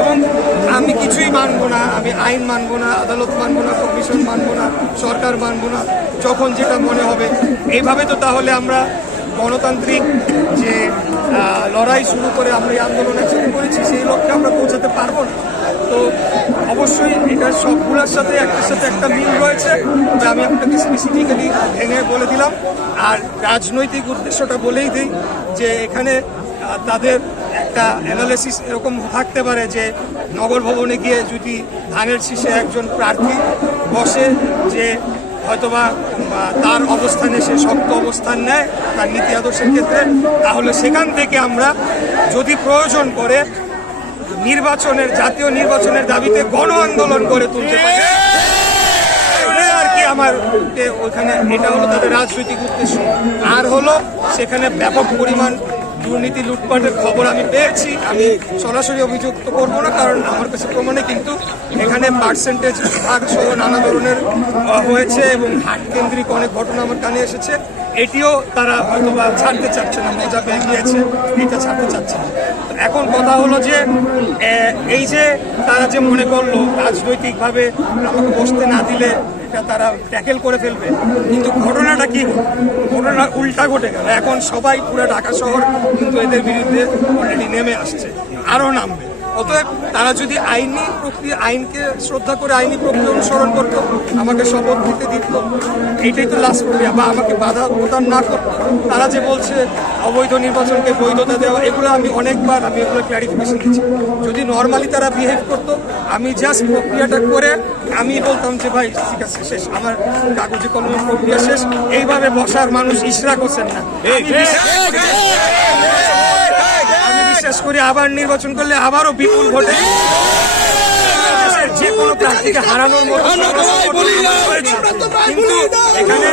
এবং আমি কিছুই মানবো না, আমি আইন মানবো না, আদালত মানবো না, কমিশন মানবো না, সরকার মানবো না, যখন যেটা মনে হবে। এইভাবে তো তাহলে আমরা গণতান্ত্রিক যে লড়াই শুরু করে আমরা এই আন্দোলন একসাথে করেছি সেই লক্ষ্যে আমরা পৌঁছাতে পারবো না। তো অবশ্যই এটা সবগুলোর সাথে একটার সাথে একটা মিল রয়েছে। তবে আমি আপনাকে স্পেসিফিক্যালি ভেঙে বলে দিলাম। আর রাজনৈতিক উদ্দেশ্যটা বলেই দিই যে এখানে তাদের একটা অ্যানালিসিস এরকম থাকতে পারে যে নগর ভবনে গিয়ে যদি ধানের শীষে একজন প্রার্থী বসে যে হয়তোবা তার অবস্থানে সে শক্ত অবস্থান নেয় তার নীতি আদর্শের ক্ষেত্রে, তাহলে সেখান থেকে আমরা যদি প্রয়োজন করে জাতীয় নির্বাচনের দাবিতে গণ আন্দোলন করে তুলতে পারি আর কি। আমার ওখানে এটা হলো তাদের রাজনৈতিক উদ্দেশ্য। আর হলো সেখানে ব্যাপক পরিমাণ দুর্নীতি লুটপাটের খবর আমি পেয়েছি। আমি সরাসরি অভিযোগ তো করবো না, কারণ আমার কাছে প্রমাণে কিন্তু এখানে পার্সেন্টেজ ভাগ সহ নানা ধরনের হয়েছে এবং হাট কেন্দ্রিক অনেক ঘটনা আমার কানে এসেছে। এটিও তারা হয়তো বা ছাড়তে চাচ্ছে না, মজা পেয়ে গিয়েছে, এটা ছাড়তে চাচ্ছে না। এখন কথা হলো যে এই যে তারা যে মনে করলো রাজনৈতিকভাবে আমাকে বসতে না দিলে তারা ট্যাকেল করে ফেলবে, কিন্তু ঘটনাটা কি হলো? ঘটনা উল্টা ঘটে গেল। এখন সবাই পুরো ঢাকা শহর কিন্তু এদের বিরুদ্ধে অলরেডি নেমে আসছে, আরও নামবে। অতএব তারা যদি আইনকে শ্রদ্ধা করে আইনি প্রক্রিয়া অনুসরণ করতো, আমাকে শপথ দিতে দিত, এইটাই তো লাস্ট প্রক্রিয়া, বা আমাকে বাধা প্রদান না করতো। তারা যে বলছে অবৈধ নির্বাচনকে বৈধতা দেওয়া, এগুলো আমি অনেকবার এগুলো ক্লারিফিকেশন দিচ্ছি। যদি নর্মালি তারা বিহেভ করতো, আমি জাস্ট প্রক্রিয়াটা করে আমি বলতাম যে ভাই ঠিক আছে শেষ, আমার কাগজে কলমের প্রক্রিয়া শেষ। এইভাবে বসার মানুষ ইশরাক হোসেন না। আমি বিশ্বাস করি আবার নির্বাচন করলে আবারও বিপুল ভোটে যে কোনো প্রার্থীকে হারানোর মতো, কিন্তু এখানে